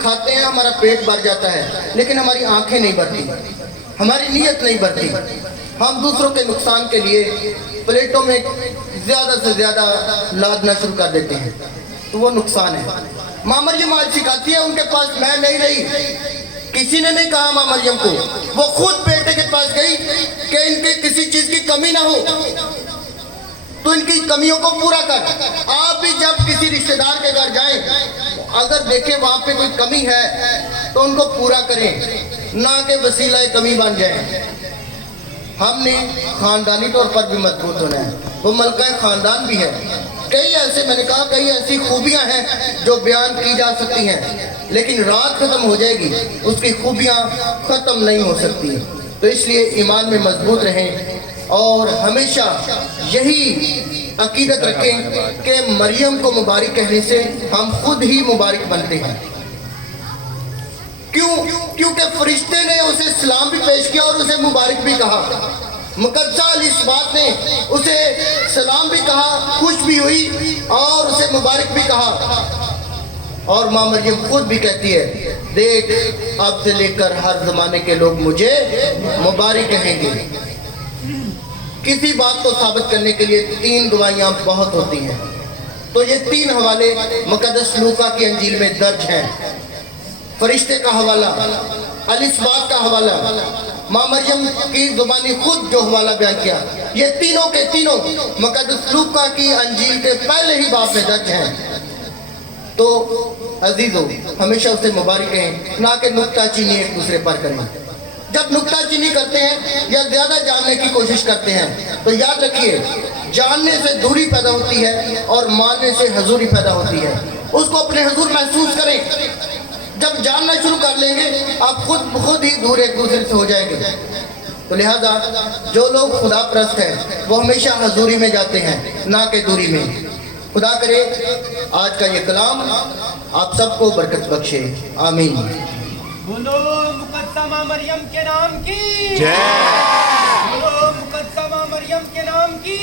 खाते हैं, हमारा पेट भर जाता है, लेकिन हमारी आंखें नहीं भरती, हमारी नीयत नहीं भरती। हम दूसरों के नुकसान के लिए प्लेटों में ज़्यादा से ज़्यादा लादना शुरू कर देते हैं, तो वो नुकसान है। माँ मरियम आज सिखाती है, उनके पास मैं नहीं रही, किसी ने नहीं कहा माँ मरियम को, वो खुद बेटे के पास गई कि इनके किसी चीज़ की कमी ना हो, तो इनकी कमियों को पूरा कर। आप भी जब किसी रिश्तेदार के घर जाएं, अगर देखें वहाँ पे कोई कमी है तो उनको पूरा करें, ना कि वसीला कमी बन जाए। हमने खानदानी तौर पर भी मजबूत होना है, वो मलका खानदान भी है। कई ऐसे, मैंने कहा कई ऐसी खूबियां हैं जो बयान की जा सकती हैं, लेकिन रात खत्म हो जाएगी, उसकी खूबियां खत्म नहीं हो सकती। तो इसलिए ईमान में मजबूत रहें और हमेशा यही अकीदत रखें कि मरियम को मुबारक कहने से हम खुद ही मुबारक बनते हैं। क्यों? क्योंकि फरिश्ते ने उसे सलाम भी पेश किया और उसे मुबारक भी कहा। मुकद्दसा इस बात ने उसे सलाम भी कहा, खुश भी हुई और उसे मुबारक भी कहा। और माँ मरियम खुद भी कहती है, देख अब से लेकर हर जमाने के लोग मुझे मुबारक कहेंगे। किसी बात को साबित करने के लिए 3 गवाहियां बहुत होती हैं, तो ये 3 हवाले मुकद्दस लूका की अंजील में दर्ज हैं। फरिश्ते का हवाला, अलिस्बात का हवाला, माँ मरियम की जुबानी खुद जो हवाला बयान किया, ये तीनों के तीनों मुकद्दस लूका की अंजील के पहले ही बाब में दर्ज हैं। तो अजीजों, हमेशा उसे मुबारक कहें, ना कि नुक्ताचीनी एक दूसरे पर करें। जब नुक्ताचीनी करते हैं या ज्यादा जानने की कोशिश करते हैं, तो याद रखिए जानने से दूरी पैदा होती है और मानने से हजूरी पैदा होती है। उसको अपने हजूर महसूस करें। जब जानना शुरू कर लेंगे, आप खुद ही दूर एक दूसरे से हो जाएंगे। तो लिहाजा जो लोग खुदा परस्त हैं वो हमेशा हजूरी में जाते हैं, ना कि दूरी में। खुदा करे आज का ये कलाम आप सबको बरकत बख्शे, आमीन। बोलो मुकद्दसा माँ मरियम के नाम की जय। बोलो मुकद्दसा माँ मरियम के नाम की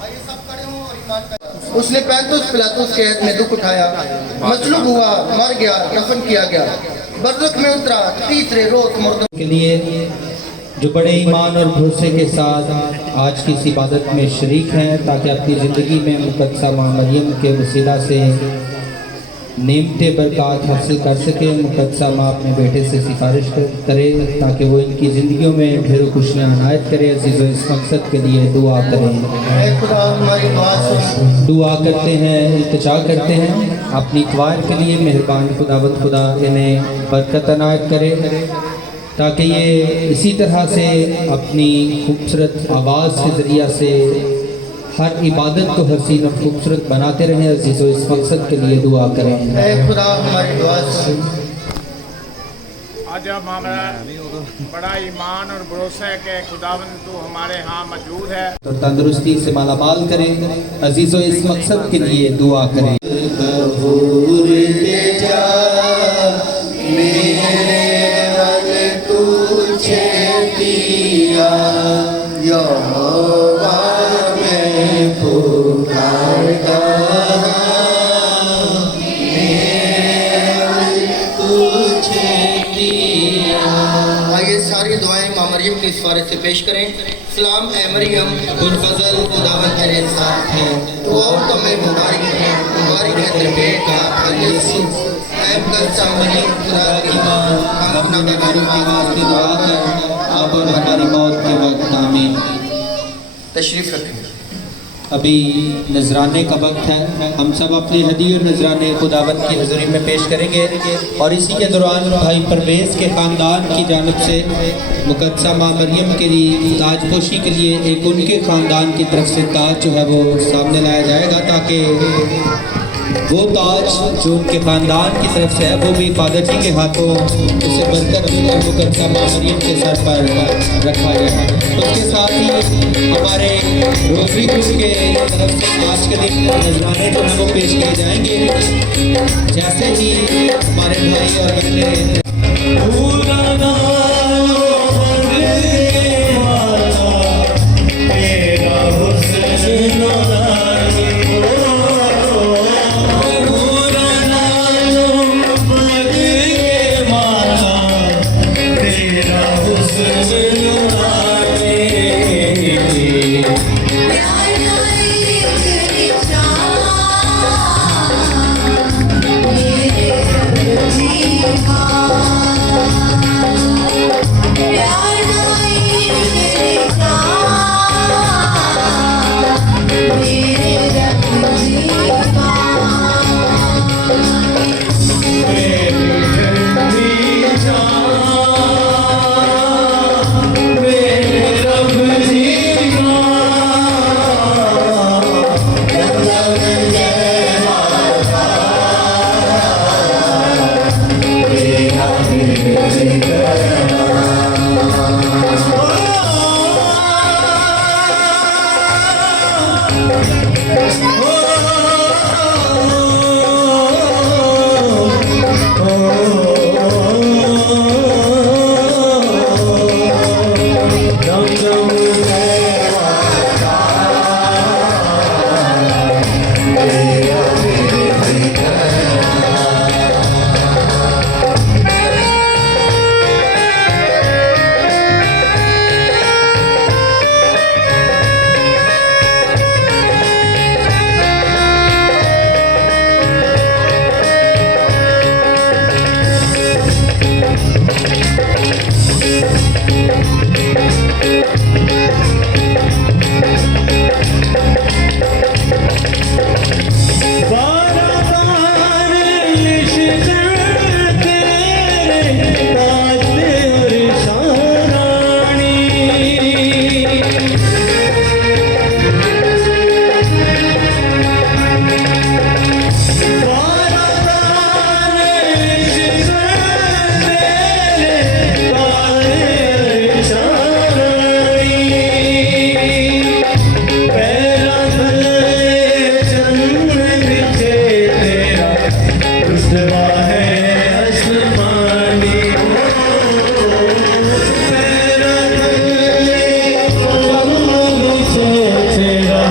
आइए सब खड़े हों और ईमान करें। उसने पैंतुस पिलातुस के हद में दुख उठाया, मसलूब हुआ, मर गया, दफन किया गया, बरज़ख में उतरा, तीसरे रोज मुर्दों के लिए जो बड़े ईमान और भरोसे के साथ आज की इस इबादत में शरीक हैं, ताकि अपनी ज़िंदगी में मुकद्दसा माँ मरियम के वसीला से नेमते बरक़ात हासिल कर सके। मुकद्दसा माँ अपने बेटे से सिफारिश करे ताकि वो इनकी ज़िंदगियों में ढेरों खुशियाँ अनायत करे। अज़ीज़ों, इस मकसद के लिए दुआ करें। दुआ करते हैं, इल्तिजा करते हैं अपनी ख्वाहिश के लिए। मेहरबान खुदावंद खुदा इन्हें बरकत अनायत करे, ताकि ये इसी तरह से अपनी खूबसूरत आवाज़ के ज़रिया से हर इबादत को हसीन और खूबसूरत बनाते रहें। अज़ीज़ों, इस मकसद के लिए दुआ करें। खुदा हमारी दुआ सुन। आज अब हमारा बड़ा ईमान और भरोसा है कि खुदावंद तू हमारे यहाँ मौजूद है, तो तंदुरुस्ती से मालामाल करें। अज़ीज़ों, इस मकसद के लिए दुआ करें। मरियम की सिफारिश से पेश करें। सलाम ए मरियम गुलफजल खुदावंद तेरे साथ है, तो औरतों में मुबारक है, मुबारक है तेरे पेट का फल यीशु। ऐ मुकद्दसा मरियम खुदा की माँ, हम अपना बेगारी की वास्ते दुआ कर, अब और हमारी मौत के वक्त आमीन। तशरीफ रखें। अभी नजराने का वक्त है, हम सब अपने हदी और नजराने खुदावंद की हज़ूरी में पेश करेंगे। और इसी के दौरान भाई परवेज़ के ख़ानदान की जानिब से मुकद्दसा माँ मरियम के लिए ताजपोशी के लिए एक उनके ख़ानदान की तरफ से ताज जो है वो सामने लाया जाएगा, ताकि वो ताज जो उनके ख़ानदान की तरफ से है वो भी फादर जी के हाथों उसे बरकत और मुकद्दसा माँ मरियम के सर पर रखा जाए। उसके साथ ही हमारे रोज़री ग्रुप के तरफ से आज के दिन नजराने जो है वो पेश किए जाएंगे। जैसे ही हमारे भाई और बहनें रुतबा है आसमानी तेरा तेरा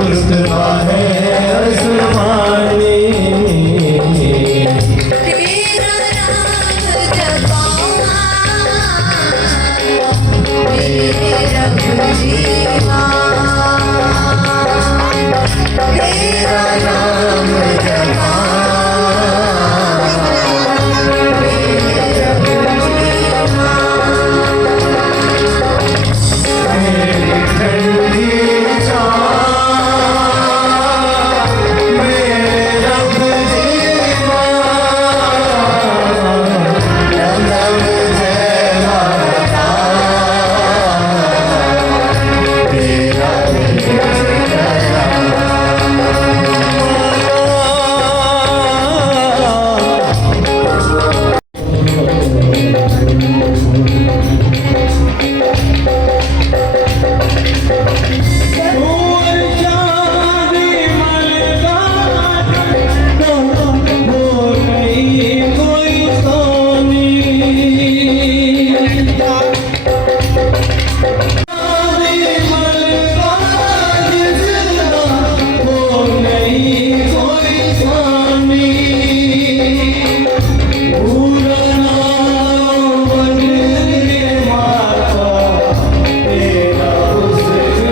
रुतबा है आसमानी तेरा नाम जपा मेरे रब जीवा तेरा नाम जपा मेरे रब जीवा मेरी ठंडी चाह मेरे रब जीवा लम जैवा तेरा नूर जानी मलका नूर नहीं कोई सोनी जानी मलका जिसका नूर नहीं कोई सोनी पूरा नाम बन के माता तेरा हुस्न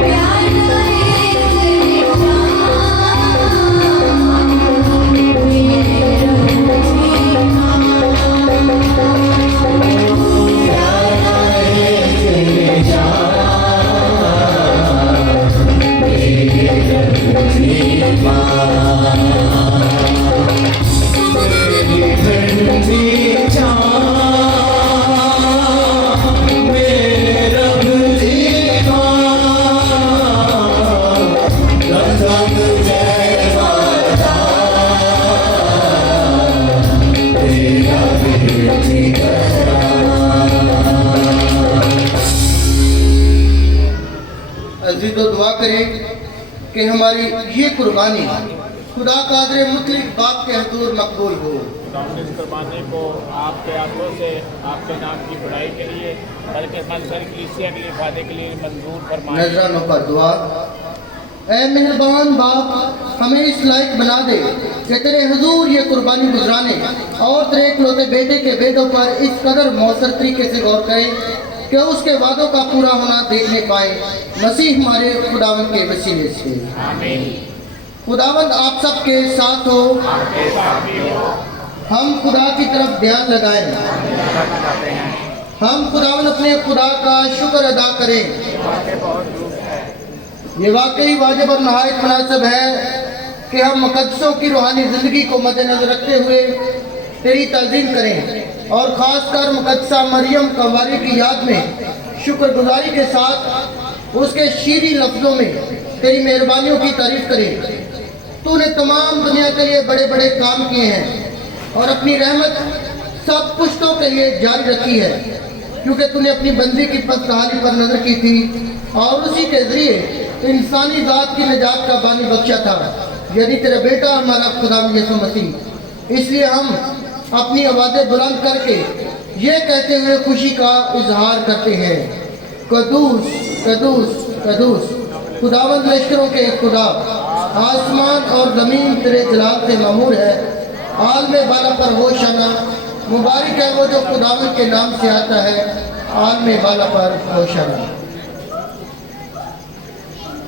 प्यार मेरे रब अजीज तो दुआ करें कि हमारी ये कुर्बानी खुदा कादर मुतलिक बाप के हजूर मकबूल हो। खुदावंद इस कुर्बानी को आपके हाथों से आपके नाम की बढ़ाई के लिए बल्कि मंजर की इसी के इफादे के लिए मंजूर फरमाएं। नजरानों पर दुआ। ऐ मेहरबान बाप हमें इस लायक बना दे कि तेरे हजूर ये कुर्बानी गुजराने और तेरे इकलौते बेटे के बेदों पर इस कदर मौसर तरीके से गौर करें कि उसके वादों का पूरा होना देखने पाए। मसीह हमारे खुदावंद के वसीले से आमीन। खुदावंद आप सबके साथ हो। आपके साथ भी हो। हम खुदा की तरफ ध्यान लगाएं। चाहते हैं हम खुदावंद अपने खुदा का शुक्र अदा करें। वाकई बहुत दुख है ये वाकई वाजिब और नहायत मुनासिब है कि हम मुकद्दसों की रूहानी ज़िंदगी को मद्देनजर रखते हुए तेरी ताज़ीम करें और ख़ासकर मुकद्दसा मरियम कवारी की याद में शुक्रगुजारी के साथ उसके शीरी लफ्ज़ों में तेरी मेहरबानियों की तारीफ़ करें। तूने तमाम दुनिया के लिए बड़े बड़े काम किए हैं और अपनी रहमत सब पुश्तों के लिए जारी रखी है, क्योंकि तूने अपनी बंदी की पस्तहाली पर नज़र की थी और उसी के ज़रिए इंसानी ज़ात की निजात का बानी बख्शा था, यानी तेरा बेटा हमारा खुदा यीशु मसीह। इसलिए हम अपनी आवाज़ें बुलंद करके ये कहते हुए खुशी का इजहार करते हैं, कदूस कदूस कदूस खुदावंद लश्करों के खुदा, आसमान और ज़मीन तेरे जलाल से मामूर है। आल में बाला पर होशाना, मुबारक है वो जो खुदावंद के नाम से आता है। आल में बाला पर होशाना।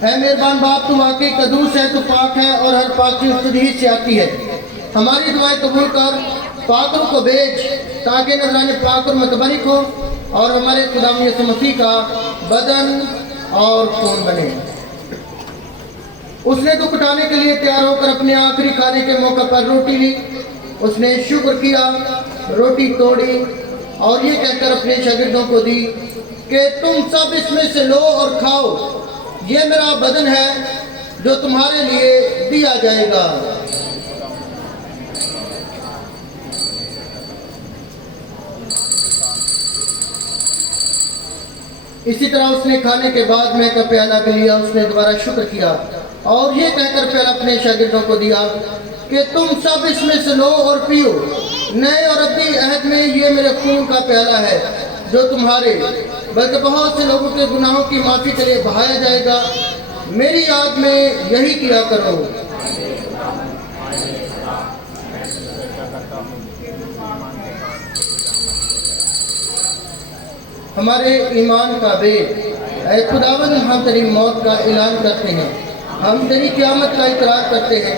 है मेहरबान बाप, तू वाकई कदूस है, तू पाक है और हर पाक की तुझ ही से आती है। हमारी दुआएं कबूल कर, पाकों को भेज ताकि नजराने पाक और मतबरिक हो और हमारे खुदा यीशु मसीह का बदन और खून बने। उसने दुख उठाने के लिए तैयार होकर अपने आखिरी खाने के मौके पर रोटी ली। उसने शुक्र किया, रोटी तोड़ी और ये कहकर अपने शागिर्दों को दी कि तुम सब इसमें से लो और खाओ, ये मेरा बदन है जो तुम्हारे लिए दिया जाएगा। इसी तरह उसने खाने के बाद मैं का प्याला भी लिया, उसने दोबारा शुक्र किया और ये कहकर प्याला अपने शागिर्दों को दिया कि तुम सब इसमें से लो और पियो। नए और अब्दी अहद में ये मेरे खून का प्याला है जो तुम्हारे बल्कि बहुत से लोगों के गुनाहों की माफ़ी के लिए बहाया जाएगा। मेरी याद में यही किया करो। हमारे ईमान का बेद, ऐ खुदावंद हम तेरी मौत का ऐलान करते हैं, हम तेरी क़यामत का इकरार करते हैं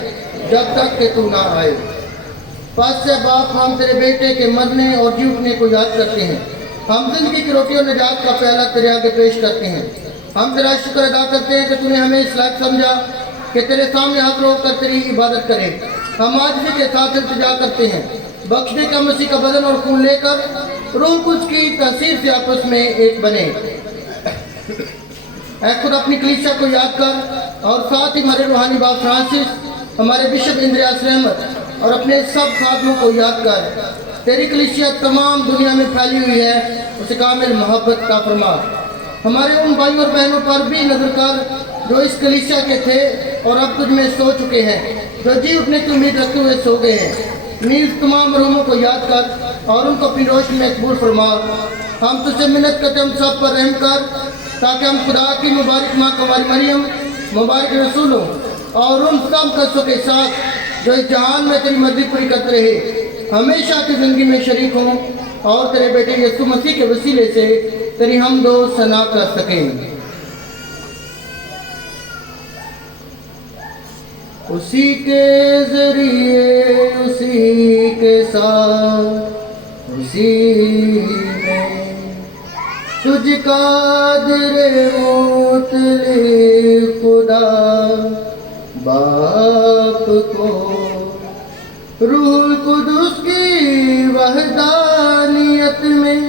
जब तक कि तू ना आए। पास से बाप हम तेरे बेटे के मरने और जी उठने को याद करते हैं। हम जिंदगी की रोटी और निजात का प्याला तेरे आगे पेश करते हैं। हम तेरा शुक्र अदा करते हैं कि तूने हमें इस लायक समझा कि तेरे सामने हाथ रोक कर तेरी इबादत करें। हम आज भी के साथ इल्तिजा करते हैं, बख्शने का मसीह का बदन और खून लेकर रूह कुछ की तहसीर से आपस में एक बने। ऐ खुद अपनी कलीसिया को याद कर और साथ ही हमारे रूहानी बाप फ्रांसिस, हमारे बिशप इंद्रियास रहमत और अपने सब खादमों को याद कर। तेरी कलीसिया तमाम दुनिया में फैली हुई है, उसे कामिल मोहब्बत का फरमा। हमारे उन भाइयों और बहनों पर भी नजर कर जो इस कलीसिया के थे और अब तुझ में सो चुके हैं, जो जी उठने की उम्मीद रखते हुए सो गए हैं। नीज तमाम मरहूमों को याद कर और उनको अपनी रोशनी में कबूल फरमा। हम तुझसे मिन्नत करते हम सब पर रहम कर, ताकि हम खुदा की मुबारक माँ कुमारी मरियम, मुबारक रसूलों और उन सब कस्सों के साथ जो इस जहान में तेरी मर्जी पूरी करते रहे, हमेशा की जिंदगी में शरीक हों और तेरे बेटे यीशु मसीह के वसीले से तेरी हम दो सना कर सकें। उसी के जरिए, उसी के साथ, उसी में तुझ कादिर मुतले खुदा बाप को रूह कुदुस की वहदानियत में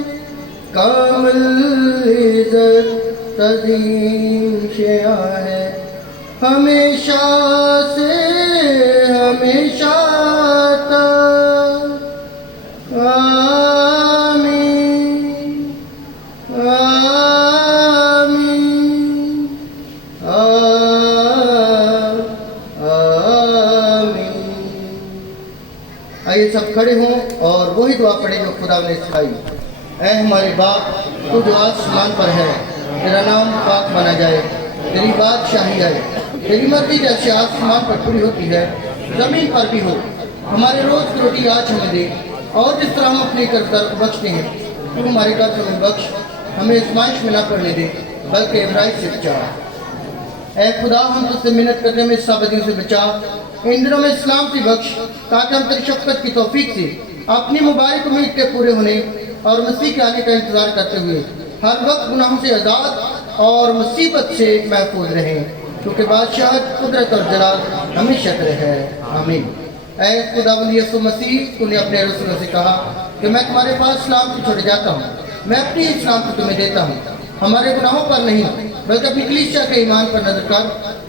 कामिल इज़्ज़त तज़ीम शिया है, हमेशा से हमेशा तक। आमीन आमीन आमीन। आइए सब खड़े हों और वही दुआ पढ़े जो खुदा ने सिखाई। ऐ हमारे बाप, तू जो आसमान पर है, तेरा नाम पाक माना जाए, तेरी बादशाही आए, तेरी मर्जी जैसे आसमान पर पूरी होती है जमीन पर भी हो। हमारे रोज की रोटी आज हमें दे और जिस तरह हम अपने कर्जदार को बख्शते हैं, तू हमारे कर्ज हमें बख्श, हमें आजमाइश में न पड़ने दे बल्कि बुराई से बचा। ऐ खुदा हम तुझसे मिन्नत करते हमें सब बदियों से बचा, इन दिनों में सलामती बख्श, ताकि हम तेरी शफ़क़त की तौफीक से अपनी मुबारक उम्मीद के पूरे होने और मसीह के आने का इंतजार करते हुए हर वक्त गुनाहों से आज़ाद और मुसीबत से महफूज रहें, क्योंकि बादशाह कुदरत और जलाल हमेशा रहे। आमीन। ऐ खुदावंद यीशु मसीह, तूने अपने रसूलों से कहा कि मैं तुम्हारे पास सलामती छोड़ जाता हूँ, मैं अपनी सलामती तुम्हें देता हूँ। हमारे गुनाहों पर नहीं बल्कि अपनी कलीसिया के ईमान पर नजर कर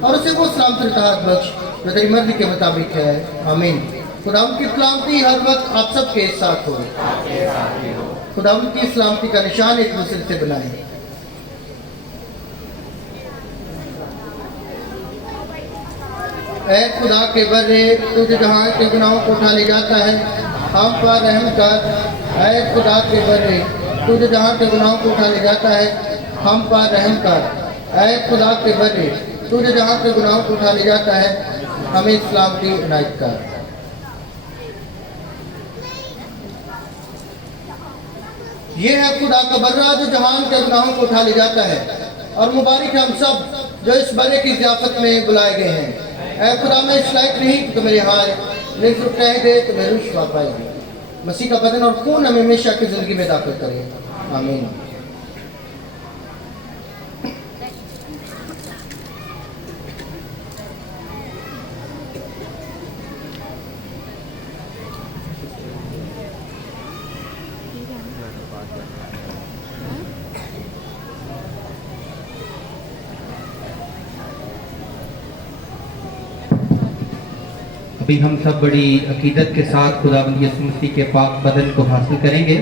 और उसे वो सलामती इत्तेहाद बख्श जो तेरी मर्जी के मुताबिक है। आमीन। खुदावंद की सलामती हर वक्त आप सबके साथ हो। खुदावंद की सलामती का निशान एक दूसरे से बनाएं। ऐ खुदा के बर्रे, तुझ जहाँ के गुनाहों को उठा ले जाता है, हम पर रहम कर। ऐ खुदा के बर्रे, तुझ जहाँ के गुनाहों को उठा ले जाता है, हम पर रहम कर। ऐ खुदा के बर्रे, तुझ जहाँ के गुनाहों को उठा ले जाता है, हमें सलामती इनायत कर। ये है खुदा का बर्रा जो जहान के गुनाहों को उठा ले जाता है, और मुबारक हम सब जो इस बर्रे की ज़ियाफत में बुलाए गए हैं। ऐ खुदा मैं इस लायक नहीं कि तो मेरे हाय, लेकिन कह दे तो मैं रुश्वा पाएगी। मसीह का बदन और खून हमें हमेशा की जिंदगी में दाखिल करे। आमीन। अभी हम सब बड़ी अकीदत के साथ खुदावंद यीशु मसीह के पाक बदन को हासिल करेंगे।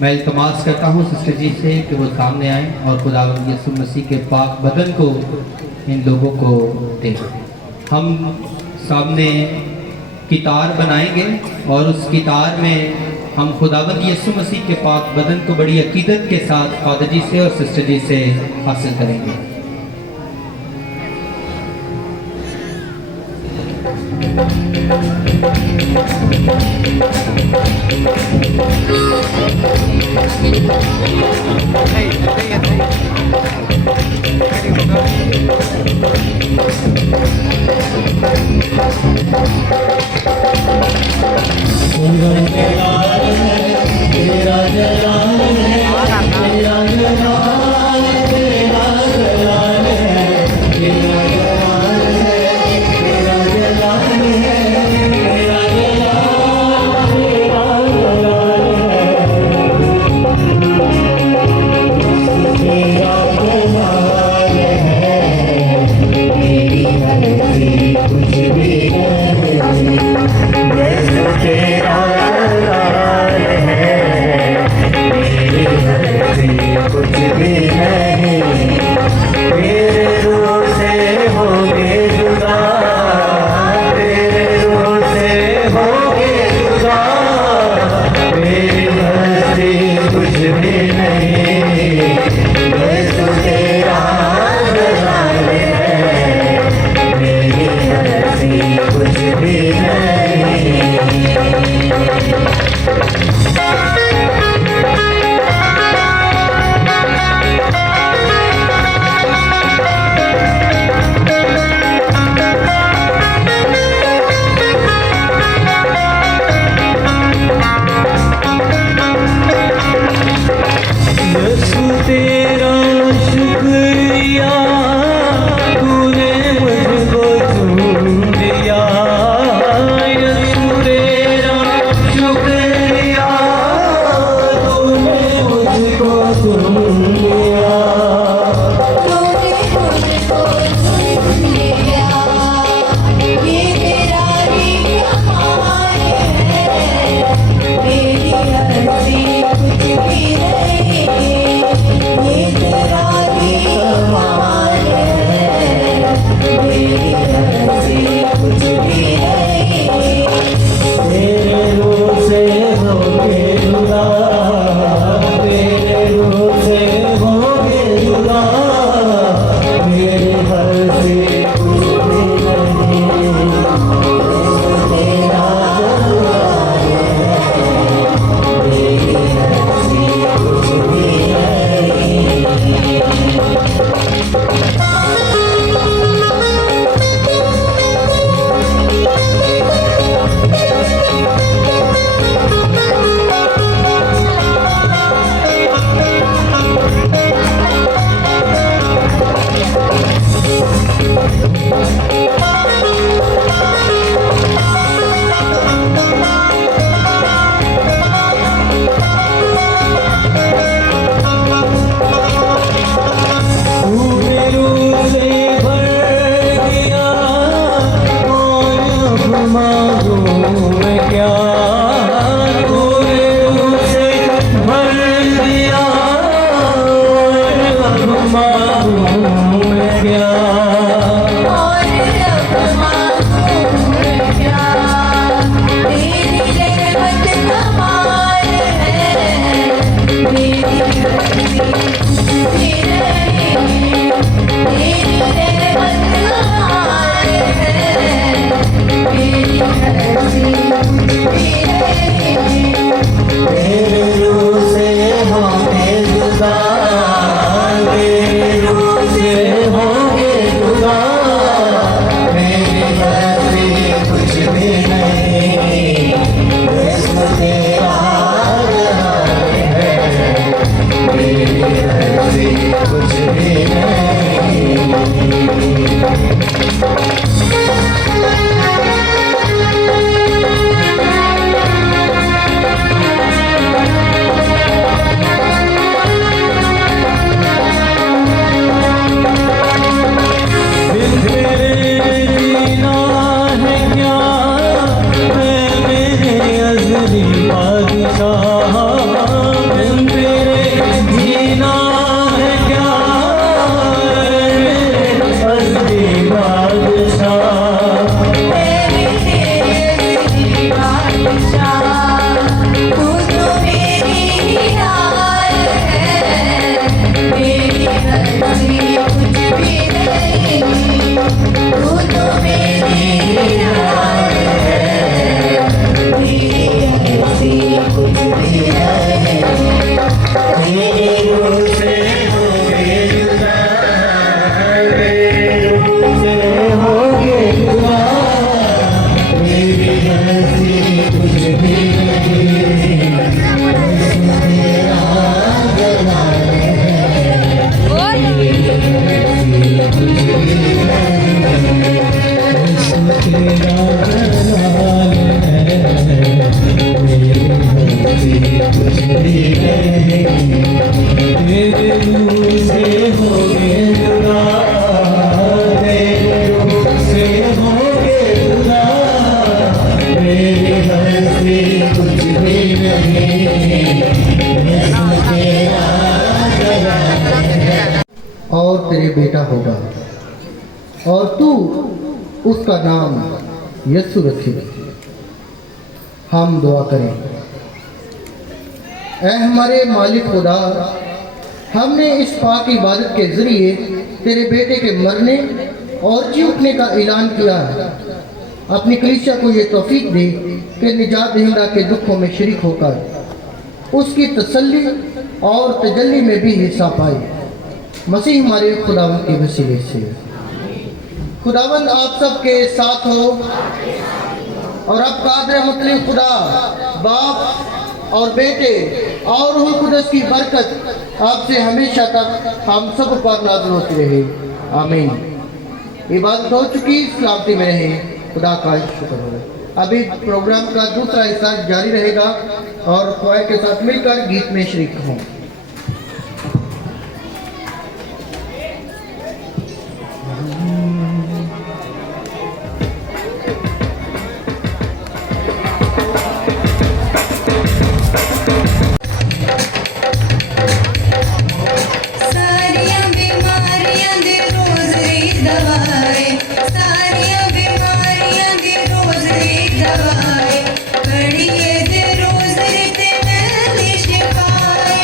मैं इल्तमास करता हूँ सिस्टर जी से कि वो सामने आए और खुदावंद यीशु मसीह के पाक बदन को इन लोगों को दें। हम सामने कितार बनाएंगे और उस कितार में हम खुदावंद यीशु मसीह के पाक बदन को बड़ी अकीदत के साथ फादर जी से और सिस्टर जी से हासिल करेंगे। तेरा जलाल है, तेरा जलाल, तेरा जलाल है, तेरा जलाल है, तेरा जलाल है, तेरा जलाल, तेरा जलाल है। कुछ भी नहीं, तेरे रूह से हो गए जुदा, तेरे रूह से हो गए जुदा, मेरी हंसी कुछ भी नहीं, जिस्म तेरा जला और तेरे बेटा होगा और तू उसका नाम यीशु रखेगी। हम दुआ करें। ऐ हमारे मालिक खुदा, हमने इस पाक इबादत के ज़रिए तेरे बेटे के मरने और जी उठने का ऐलान किया है। अपनी कलीसिया को ये तौफीक दे कि निजात दहिंदा के दुखों में शरीक होकर उसकी तसल्ली और तजल्ली में भी हिस्सा पाए। मसीह हमारे खुदावंद के वसीले से। खुदावंद आप सब के साथ हो और अब कादर मतलब खुदा बाप और बेटे और रूह कुदस की बरकत आपसे हमेशा तक हम सब पर नाज़िल होती रहे। आमीन। इबादत हो चुकी, सलामती में रहे। खुदा का शुक्र हो। अभी प्रोग्राम का दूसरा हिस्सा जारी रहेगा और क्वायर के साथ मिलकर गीत में शरीक हों। सारियां बीमारियां दे रोज दी दवाई, सारियां बीमारियां दे रोज दी दवाई, कड़िए दे रोज ते मैं दी शिफाई,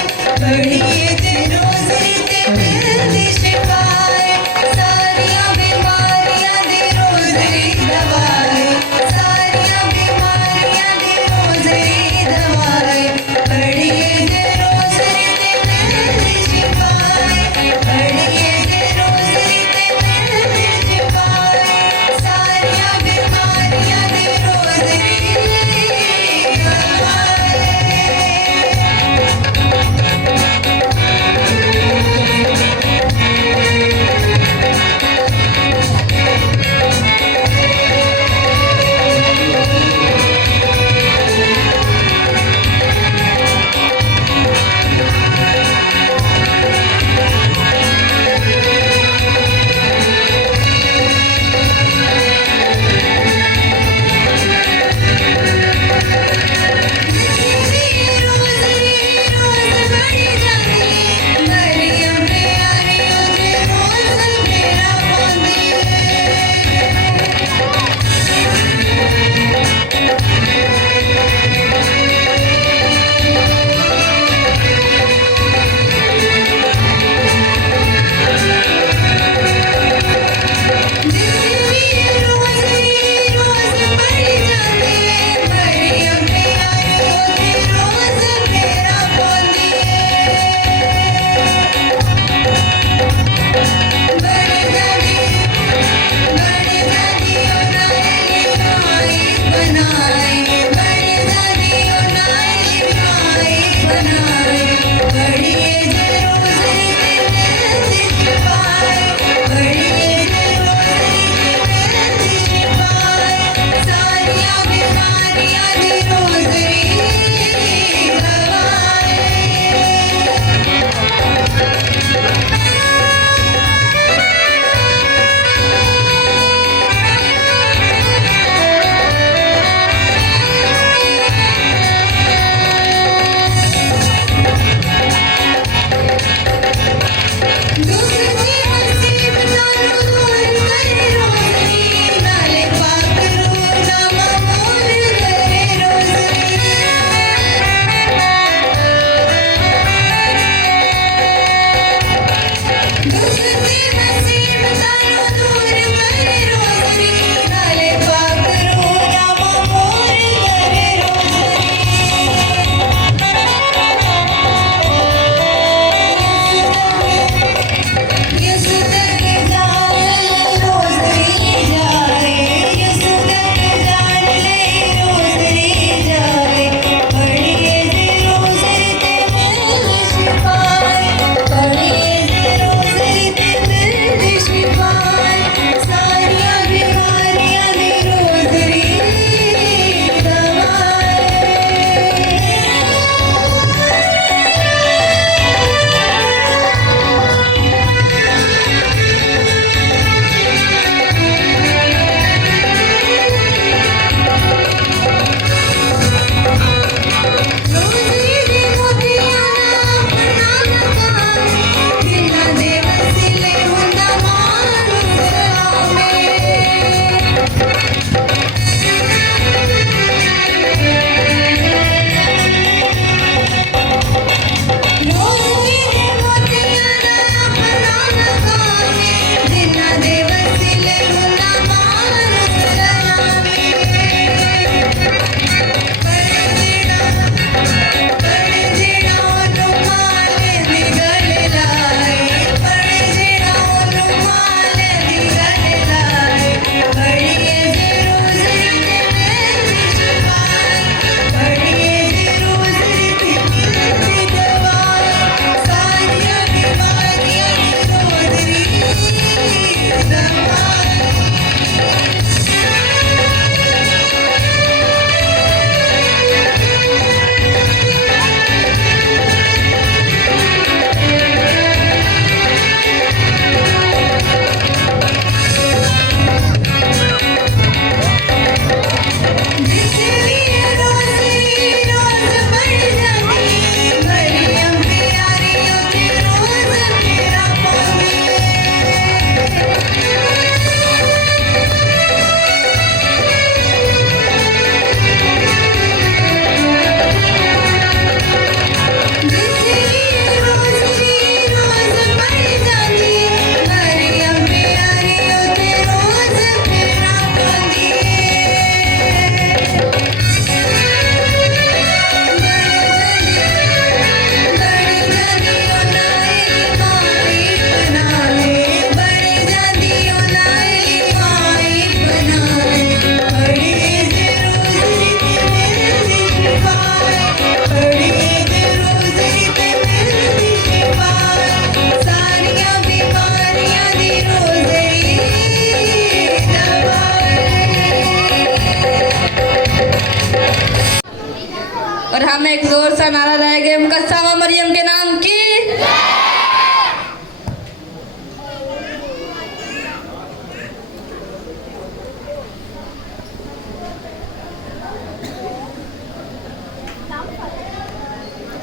एक जोर सा नारा रहेगा, मुकद्दमा मरियम के नाम की।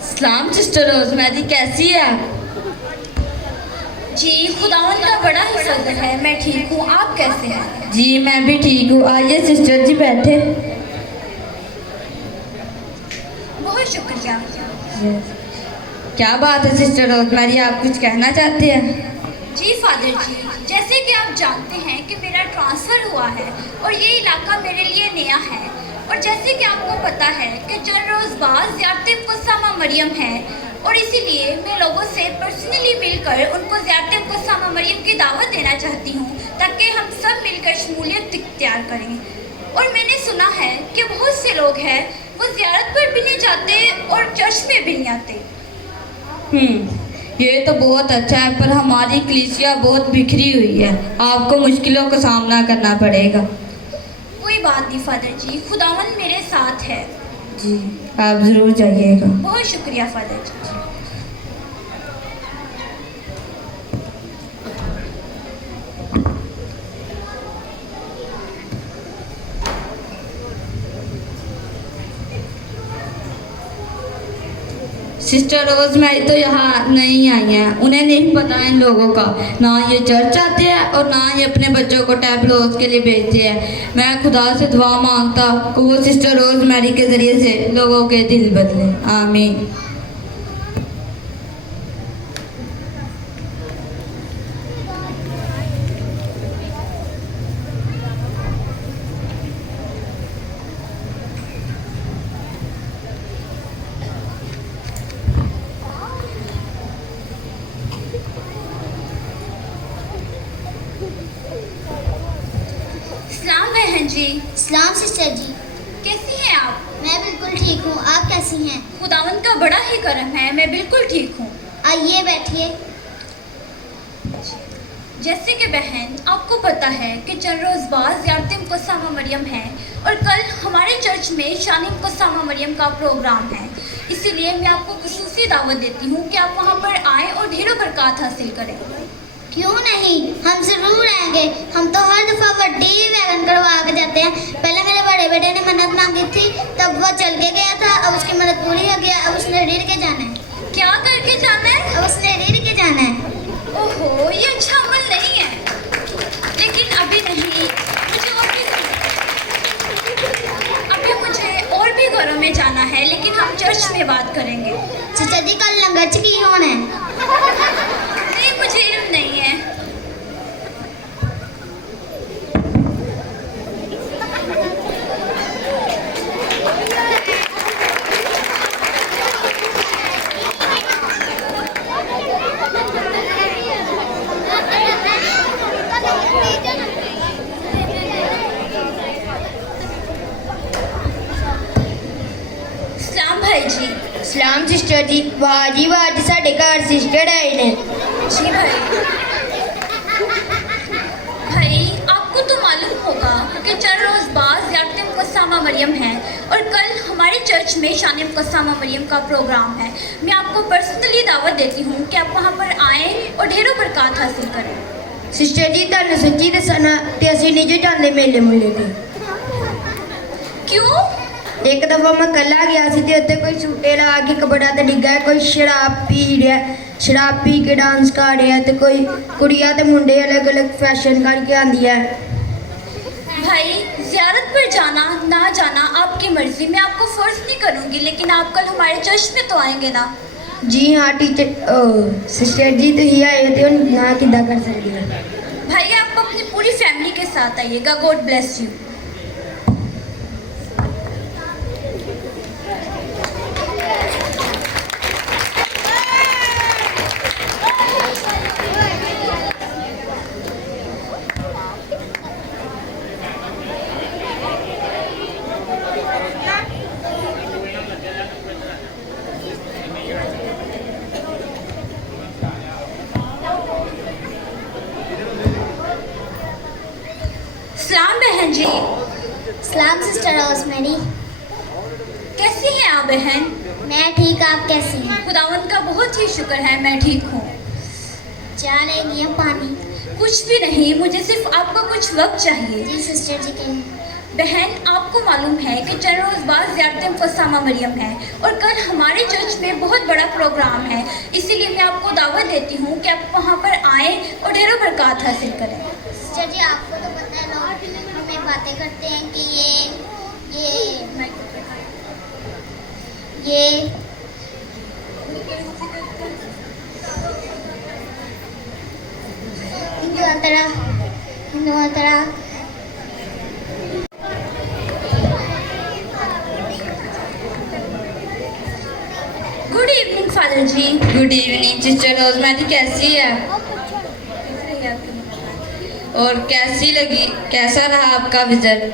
सलाम सिस्टर रोजमेरी, कैसी है? जी खुदावन का बड़ा ही फजल है, मैं ठीक हूँ। आप कैसे हैं? जी मैं भी ठीक हूँ। आइए सिस्टर जी बैठे। बहुत शुक्रिया। क्या बात है सिस्टर रोजमेरी, आप कुछ कहना चाहते हैं? जी फादर जी, जैसे कि आप जानते हैं कि मेरा ट्रांसफ़र हुआ है और ये इलाका मेरे लिए नया है, और जैसे कि आपको पता है कि जर्रोज़बाज़ ज़ियारत मुकद्दमा मरियम है, और इसीलिए मैं लोगों से पर्सनली मिलकर उनको ज़ियारत मुकद्दमा मरियम की दावत देना चाहती हूँ, ताकि हम सब मिलकर शमूलियत इख्तियार करें। और मैंने सुना है कि बहुत से लोग हैं वो ज़ियारत पर भी नहीं जाते और चर्च में भी नहीं आते। ये तो बहुत अच्छा है, पर हमारी कलीसिया बहुत बिखरी हुई है, आपको मुश्किलों का सामना करना पड़ेगा। कोई बात नहीं फादर जी, खुदावन मेरे साथ है। जी आप ज़रूर जाइएगा। बहुत शुक्रिया फादर जी। सिस्टर रोजमेरी तो यहाँ नहीं आई हैं, उन्हें नहीं पता इन लोगों का, ना ये चर्च आते हैं और ना ये अपने बच्चों को टैबलोस के लिए भेजते हैं। मैं खुदा से दुआ मांगता कि वो सिस्टर रोजमेरी के ज़रिए से लोगों के दिल बदले। आमीन। सलाम बहन जी। सलाम सिस्टर जी, कैसी हैं आप? मैं बिल्कुल ठीक हूँ। आप कैसी हैं? खुदावन का बड़ा ही करम है, मैं बिल्कुल ठीक हूँ। आइए बैठिए। जैसे कि बहन आपको पता है कि जर्रोज़बाज़ ज़ियारत मुकद्दमा मरियम है, और कल हमारे चर्च में शान मुकद्दमा मरियम का प्रोग्राम है, इसीलिए मैं आपको खुसूसी दावत देती हूँ कि आप वहाँ पर आएँ और ढेरों बरकत हासिल करें। क्यों नहीं, हम जरूर आएंगे। हम तो हर दफ़ा बड़ी वैगन करवा के जाते हैं। पहले मेरे बड़े बेटे ने मन्नत मांगी थी, तब वो चल के गया था, अब उसकी मन्नत पूरी हो गया, अब उसने रीढ़ के जाना है। क्या करके जाना है? अब उसने रीढ़ के जाना है। ओहो, ये अच्छा अमल नहीं है, लेकिन अभी नहीं, मुझे और भी घरों में जाना है, लेकिन हम चर्च में बात करेंगे। सिस्टर जी कल लंगर च की होना है? नहीं, मुझे इल्म नहीं है। सलाम भाई जी। सलाम सिस्टर जी। वाह जी वाह जी, साढ़े घर सिस्टर आए ने। जी भाई। भाई आपको तो मालूम होगा कि जर्रोज़बाज़ ज़ियारत मुकद्दमा मरियम है, और कल हमारे चर्च में शान मुकद्दमा मरियम का प्रोग्राम है। मैं आपको पर्सनली दावत देती हूँ कि आप वहाँ पर आएँ और ढेरों बरकत हासिल करें। सिस्टर जी तुहानू सच्ची दसना ते असीं नहीं जो जांदे मेले मुले ते। क्यों? एक दफा मैं कला गया सी ते उत्ते कोई सूटे ला के कपड़ा ते डिग्गा है, कोई शराब पी रहा है, शराब पी के डांस कर रहा है, ते कोई कुड़ियां ते मुंडे अलग अलग फैशन करके आंदी है। भाई ज़ियारत पर जाना ना जाना आपकी मर्जी, मैं आपको फोर्स नहीं करूँगी, लेकिन आप कल हमारे चर्च में तो आएंगे ना? जी हाँ टीचर सिस्टर जी तो ही आए थे ना किदा कर सकती है। भाई आप अपनी पूरी फैमिली के साथ आइएगा। God bless you. सलाम बहन जी। सलाम सिस्टर रोज़मेरी। कैसी हैं आप बहन? मैं ठीक, आप कैसी हैं? खुदावन का बहुत ही शुक्र है, मैं ठीक हूँ। चाय लेंगी या पानी? कुछ भी नहीं, मुझे सिर्फ आपका कुछ वक्त चाहिए। जी सिस्टर जी कहीं। बहन, आपको मालूम है कि चंद रोज़ बाद ज़ियारत मुफ़स्समा मरियम है और कल हमारे चर्च में बहुत बड़ा प्रोग्राम है, इसीलिए मैं आपको दावत देती हूँ कि आप वहाँ पर आएँ और ढेरों बरकत हासिल करें। सिस्टर जी आपको तो पता है, लोग हमें बातें करते हैं कि ये हिंदुओं तरह गुड इवनिंग फादर जी। गुड इवनिंग सिस्टर रोजमेरी, कैसी है और कैसा रहा आपका विजिट?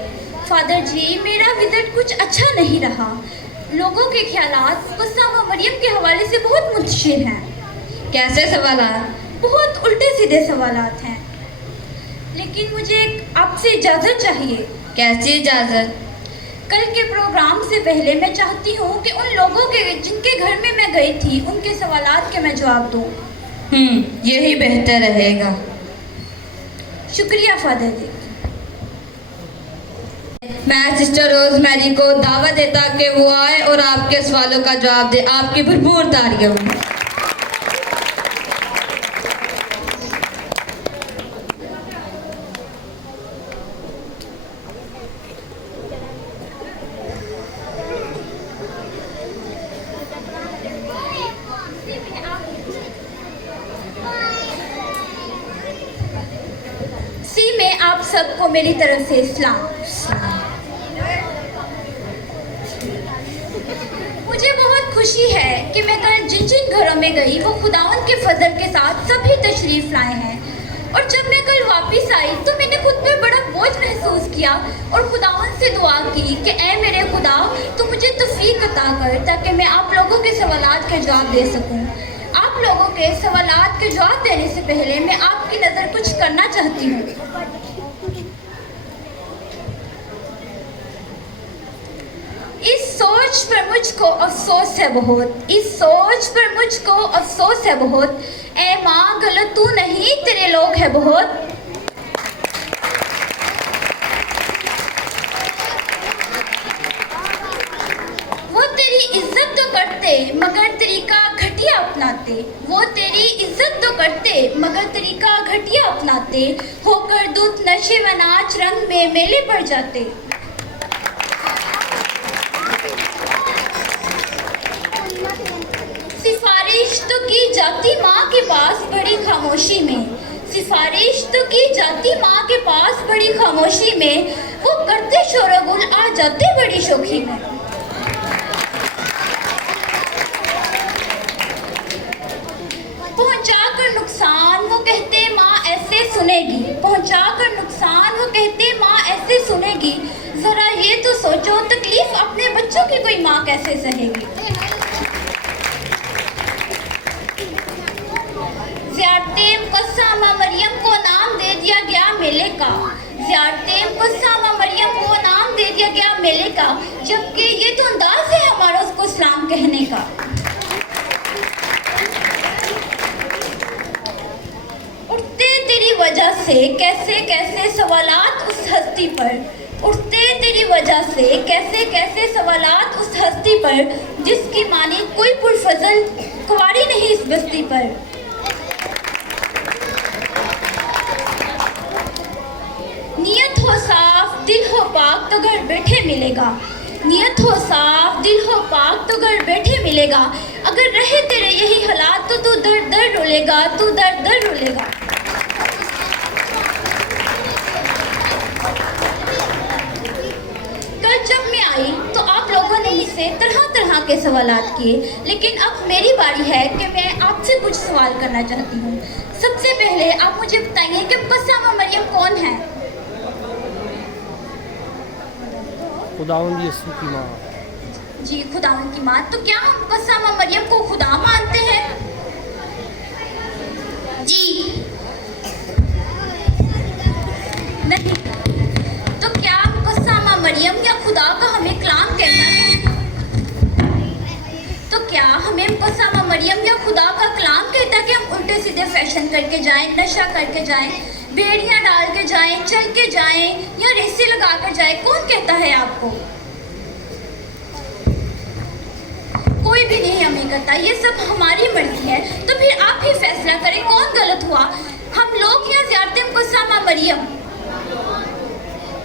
फादर जी, मेरा विजिट कुछ अच्छा नहीं रहा। लोगों के ख्यालात मुफ़स्समा मरियम के हवाले से बहुत मुंतशिर हैं। कैसे सवाल? बहुत उल्टे सीधे सवालात हैं, लेकिन मुझे आपसे इजाज़त चाहिए। कैसी इजाज़त? कल के प्रोग्राम से पहले मैं चाहती हूँ कि उन लोगों के जिनके घर में मैं गई थी उनके सवालात के मैं जवाब दूँ। यही बेहतर रहेगा। शुक्रिया फादर जी। मैं सिस्टर रोजमेरी को दावत देता कि वो आए और आपके सवालों का जवाब दे। आपकी भरपूर तारीफ हो। में आप सबको मेरी तरफ से सलाम। मुझे बहुत खुशी है कि मैं कल जिन जिन घरों में गई वो खुदावंद के फजल के साथ सभी तशरीफ लाए हैं, और जब मैं कल वापस आई तो मैंने खुद पे बड़ा बोझ महसूस किया और खुदावंद से दुआ की कि ऐ मेरे खुदा, तो मुझे तौफीक अता कर ताकि मैं आप लोगों के सवालात के जवाब दे सकूं। आप लोगों के सवालात के जवाब देने से पहले मैं आपकी नज़र कुछ करना चाहती हूँ। इस सोच पर मुझको अफसोस है बहुत, इस सोच पर मुझको अफसोस है बहुत। ऐ माँ, गलत तू नहीं, तेरे लोग है बहुत। वो तेरी इज्जत तो करते मगर तरीका घटिया अपनाते, वो तेरी इज्जत तो करते मगर तरीका घटिया अपनाते, होकर दूत नशे व नाच रंग में मेले पड़ जाते। सिफारिश तो की जाती माँ के पास बड़ी खामोशी में, सिफारिश तो की जाती माँ के पास बड़ी खामोशी में, वो करते शोरगुल आ जाते बड़ी शोखी में। पहुंचाकर नुकसान वो कहते माँ ऐसे सुनेगी, पहुंचाकर नुकसान वो कहते माँ ऐसे सुनेगी। जरा ये तो सोचो तकलीफ अपने बच्चों की कोई माँ कैसे सहेगी। ज़ियारते मुक़स्समा मरियम को नाम दे दिया गया मेले का, ज़ियारते मुक़स्समा मरियम को नाम दे दिया गया मेले का, जबकि ये तो अंदाज है हमारा उसको सलाम कहने का। उठते तेरी वजह से कैसे कैसे सवालात उस हस्ती पर, उठते तेरी वजह से कैसे कैसे सवालात उस हस्ती पर, जिसकी मानी कोई पुरफजल कुंवारी नहीं इस बस्ती पर। नियत हो साफ दिल हो पाक तो घर बैठे मिलेगा, नियत हो साफ दिल हो पाक तो घर बैठे मिलेगा। अगर रहे तेरे यही हालात तो तू दर दर रोलेगा, तू दर दर रोलेगा। कल जब मैं आई तो आप लोगों ने मुझसे तरह तरह के सवालात किए, लेकिन अब मेरी बारी है कि मैं आपसे कुछ सवाल करना चाहती हूँ। सबसे पहले आप मुझे बताइए कि मुक़स्समा मरियम कौन है? खुदावंद यीशु की माँ। जी, खुदावंद की माँ। तो क्या हम मुक़स्समा मरियम को खुदा मानते हैं? जी नहीं। तो क्या मुक़स्समा मरियम या खुदा का हमें कलाम कहना है? तो मुकद्दमा मरियम या खुदा का कलाम कहता कि हम उल्टे सीधे फैशन करके जाएं, नशा करके जाएं, बेड़ियां डाल के जाएं, चल के जाएं या रेसे लगा कर जाएं? कौन कहता है आपको? कोई भी नहीं हमें कहता, ये सब हमारी मर्जी है। तो फिर आप ही फैसला करें कौन गलत हुआ, हम लोग या ज़ियारत मुकद्दमा मरियम?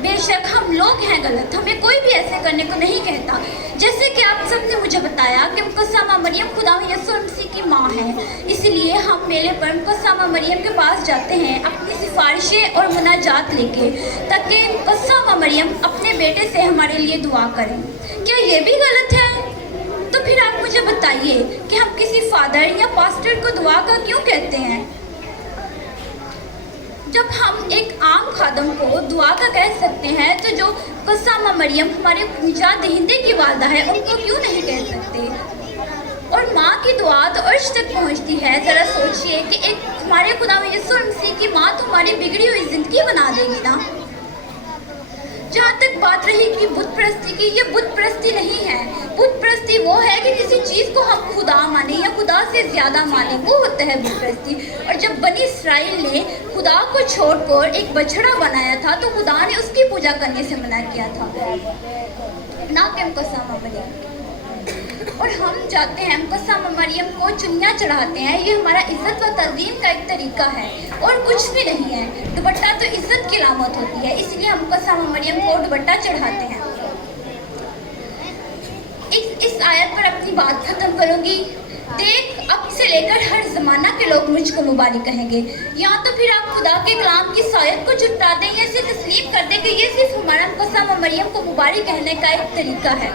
बेशक हम लोग हैं गलत, हमें कोई भी ऐसे करने को नहीं कहता। जैसे कि आप सबने मुझे बताया कि मुकद्दमा मरियम खुदा यीशु मसीह की माँ है, इसलिए हम मेले पर मुकद्दमा मरियम के पास जाते हैं अपनी सिफारिशें और मुनाजात लेके, ताकि मुकद्दमा मरियम अपने बेटे से हमारे लिए दुआ करें। क्या ये भी गलत है? तो फिर आप मुझे बताइए कि हम किसी फादर या पास्टर को दुआ का क्यों कहते हैं? जब हम एक आम खादम को दुआ का कह सकते हैं, तो जो मुकद्दमा मरियम हमारे निजात दहिंदे की वालदा है, उनको क्यों नहीं कह सकते? और माँ की दुआ तो अर्श तक पहुँचती है। ज़रा सोचिए कि एक हमारे खुदा यीशु मसीह की माँ तो हमारी बिगड़ी हुई ज़िंदगी बना देगी ना। जहाँ तक बात रही कि बुत परस्ती की, ये बुत परस्ती नहीं है। बुत परस्ती वो है कि किसी चीज़ को हम खुदा माने या खुदा से ज़्यादा माने, वो होता है बुत परस्ती। और जब बनी इसराइल ने खुदा को छोड़कर एक बछड़ा बनाया था, तो खुदा ने उसकी पूजा करने से मना किया था, ना कि मुकद्दमा मरियम। और हम जाते हैं मुकद्दमा मरियम को चुन्नियाँ चढ़ाते हैं, ये हमारा इज्जत व तज़ीम का एक तरीका है और कुछ भी नहीं है। दुपट्टा तो इज्जत की अलामत होती है, इसलिए हम मुकद्दमा मरियम को दुपट्टा चढ़ाते हैं। इस आयत पर अपनी बात खत्म करूंगी। देख, अब से लेकर हर जमाना के लोग मुझको मुबारक कहेंगे। या तो फिर आप खुदा के कलाम की सायत को झुटला दें या इसे तस्लीम कर दें कि ये सिर्फ हमारा मुकद्दमा मरियम को मुबारक कहने का एक तरीका है।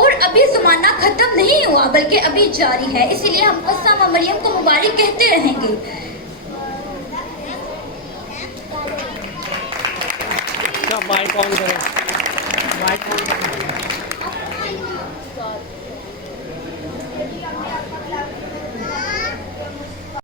और अभी ज़माना ख़त्म नहीं हुआ, बल्कि अभी जारी है, इसीलिए हम मुकद्दमा मरियम को मुबारक कहते रहेंगे। माइक ऑन करो, माइक ऑन करो।